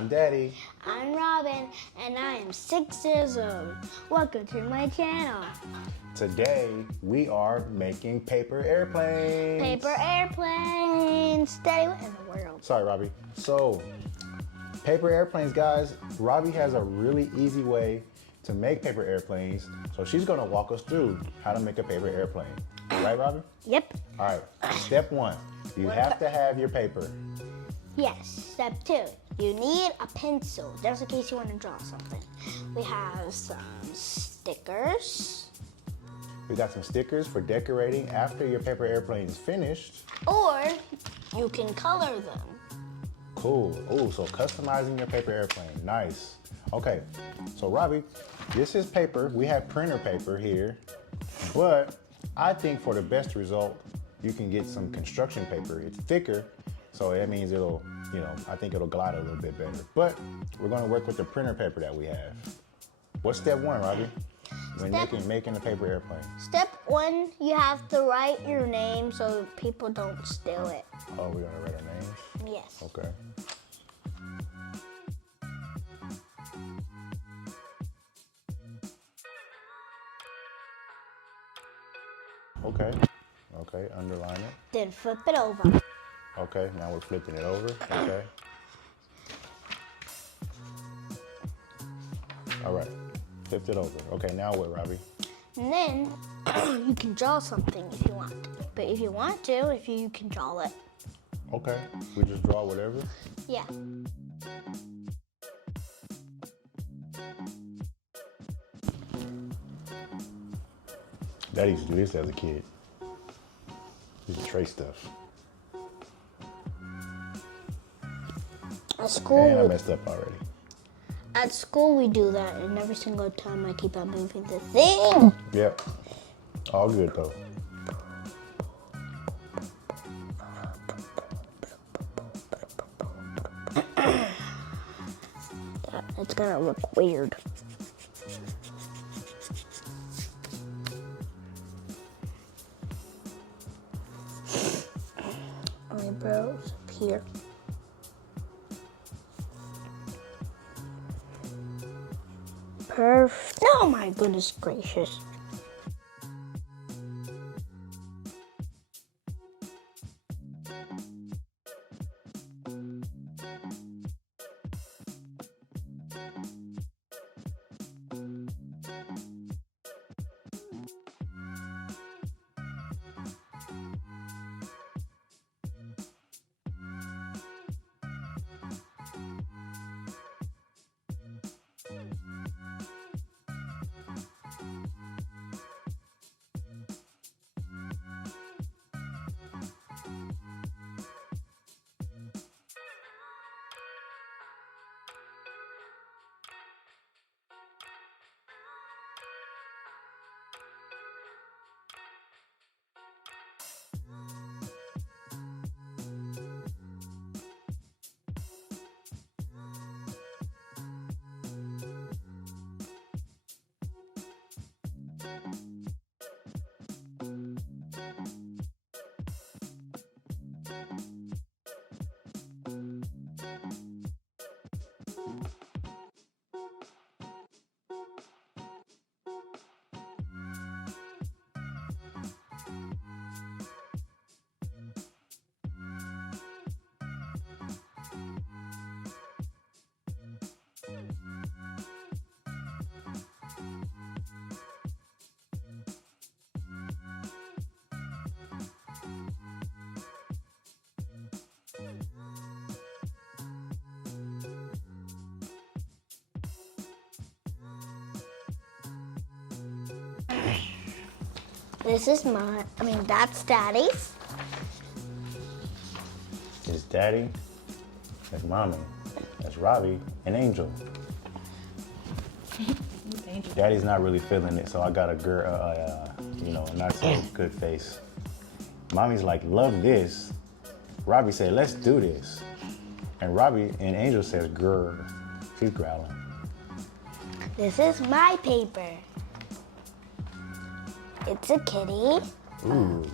I'm Daddy. I'm Robyn, and I am 6 years old. Welcome to my channel. Today, we are making paper airplanes. Paper airplanes. Daddy, what in the world? Sorry, Robbie. So, paper airplanes, guys. Robbie has a really easy way to make paper airplanes. So she's gonna walk us through how to make a paper airplane. Right, Robbie? Yep. All right, step 1. You have to have your paper. Yes. Step 2. You need a pencil, just in case you want to draw something. We have some stickers. We got some stickers for decorating after your paper airplane is finished. Or you can color them. Cool. Oh, so customizing your paper airplane. Nice. Okay, so Robbie, this is paper. We have printer paper here, but I think for the best result, you can get some construction paper. It's thicker, so that means it'll, I think it'll glide a little bit better. But we're gonna work with the printer paper that we have. What's step 1, Robbie? When making the paper airplane. Step 1, you have to write your name so people don't steal it. Oh, we're gonna write our names? Yes. Okay. Okay, underline it. Then flip it over. Okay, now we're flipping it over, okay. All right, flipped it over. Okay, now what, Robbie? And then you can draw something if you want. But if you want to, you can draw it. Okay, we just draw whatever? Yeah. Daddy used to do this as a kid. He used to trace stuff. At school, And I messed up already. At school we do that, and every single time I keep on moving the thing. Yep, all good though. It's gonna look weird. Eyebrows up here. Perfect. Oh my goodness gracious. This is mine. That's Daddy's. It's Daddy, that's Mommy, that's Robbie, and Angel. Daddy's not really feeling it, so I got a girl, not so good face. Mommy's like, love this. Robbie said, let's do this. And Robbie and Angel says, grr. She's growling. This is my paper. It's a kitty. Ooh.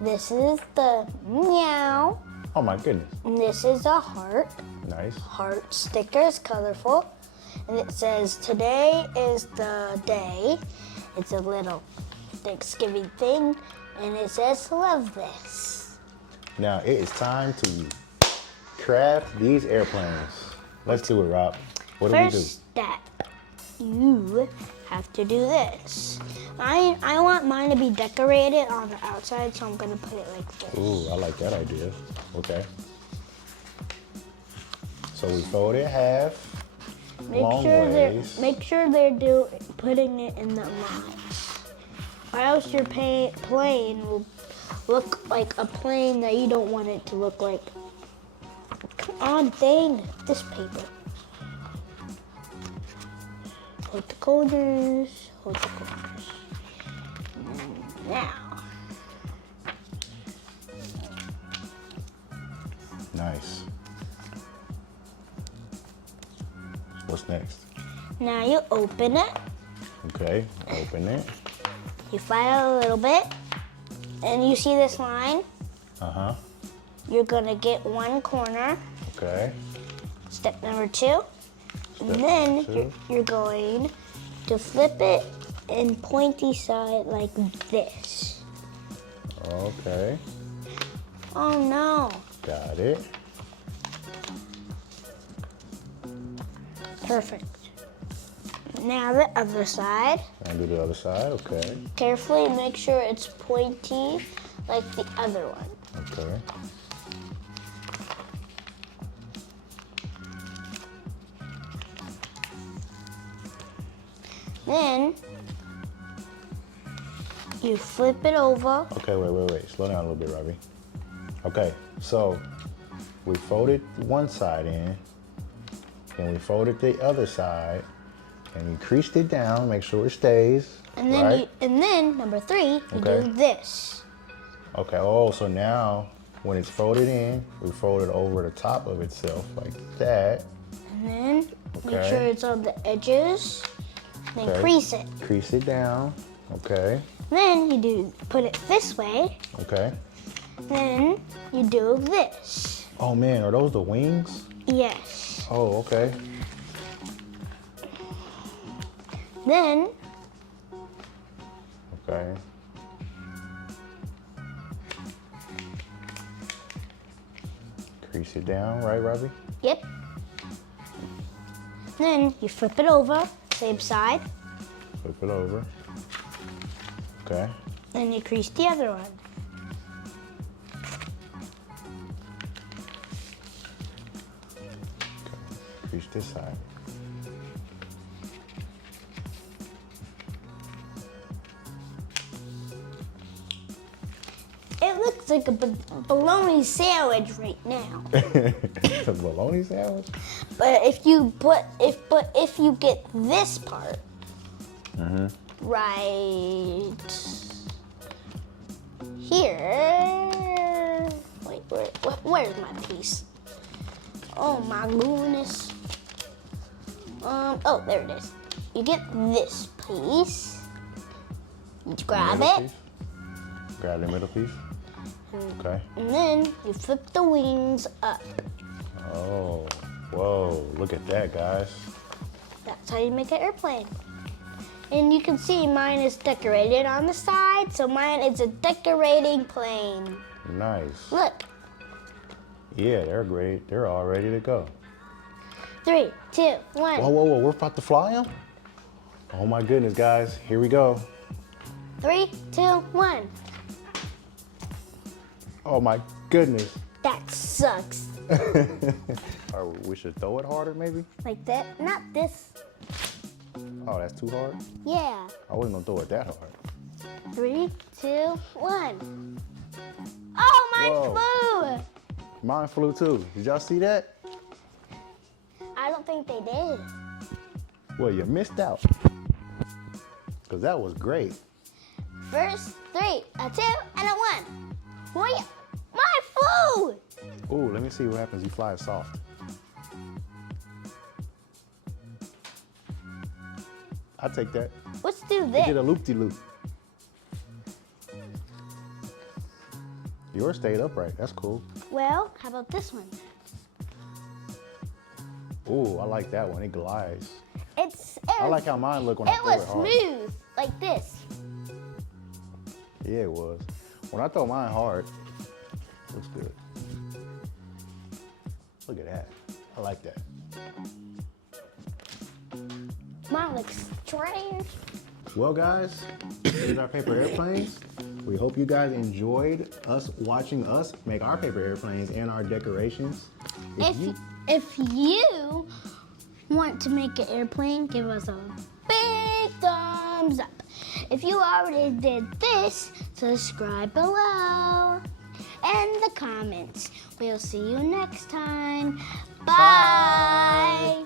This is the meow. Oh my goodness. And this is a heart. Nice. Heart sticker is colorful. And it says, today is the day. It's a little Thanksgiving thing. And it says, love this. Now it is time to craft these airplanes. Let's do it, Rob. What do we do? First step, you have to do this. I want mine to be decorated on the outside, so I'm gonna put it like this. Ooh, I like that idea. Okay. So we fold it half. Long ways. Make sure they're putting it in the lines, or else your plane will look like a plane that you don't want it to look like. Come on, dang this paper. Hold the corners. Hold the corners. Now. Nice. What's next? Now you open it. Okay, open it. You file a little bit, and you see this line. Uh-huh. You're gonna get one corner. Okay. Step number 2. And then number 2. you're going to flip it and pointy side like this. Okay. Oh no. Got it. Perfect. Now the other side. And do the other side, okay. Carefully make sure it's pointy like the other one. Okay. Then you flip it over. Okay, wait. Slow down a little bit, Robbie. Okay, so we folded one side in, then we folded the other side, and you creased it down, make sure it stays. And then right? and then number 3, you Okay. do this. Okay, oh, so now when it's folded in, we fold it over the top of itself like that. And then make Okay. sure it's on the edges. Then Okay. crease it. Crease it down, okay, Then you put it this way. okay. Then you do this. Oh man, are those the wings? Yes. Oh, okay. Then Okay. Crease it down, right, Robbie? yep. Then you flip it over, same side. Flip it over. Okay. Then you crease the other one. Crease this side. It looks like a bologna sandwich right now. A bologna sandwich? But if you get this part right here. Wait, where's my piece? Oh my goodness. Oh, there it is. You get this piece. You grab Middle it, piece? Grab the middle piece. Okay. and then you flip the wings up. Oh, whoa, look at that, guys. That's how you make an airplane. And you can see mine is decorated on the side, so mine is a decorating plane. Nice. Look, Yeah, they're great. They're all ready to go. 3, 2, 1. Whoa, we're about to fly them? Oh my goodness, guys. Here we go. 3, 2, 1. Oh my goodness. That sucks. Or we should throw it harder, maybe? Like that? Not this. Oh, that's too hard? Yeah. I wasn't gonna throw it that hard. 3, 2, 1. Oh, mine Whoa. flew. Mine flew too. Did y'all see that? I don't think they did. Well, you missed out. Because that was great. First, 3, a 2, and a 1. Why? Mine flew. Ooh, let me see what happens. You fly it soft. I'll take that. Let's do It this. did a loop-de-loop. Yours stayed upright. That's cool. Well, how about this one? Ooh, I like that one. It glides. I like how mine look when I It throw it was hard. smooth, like this. Yeah, it was. When I throw mine hard, looks good. Look at that. I like that. Mine looks strange. Well, guys, here's our paper airplanes. We hope you guys enjoyed us watching us make our paper airplanes and our decorations. If you want to make an airplane, give us a big thumbs up. If you already did this, subscribe below and the comments. We'll see you next time. Bye.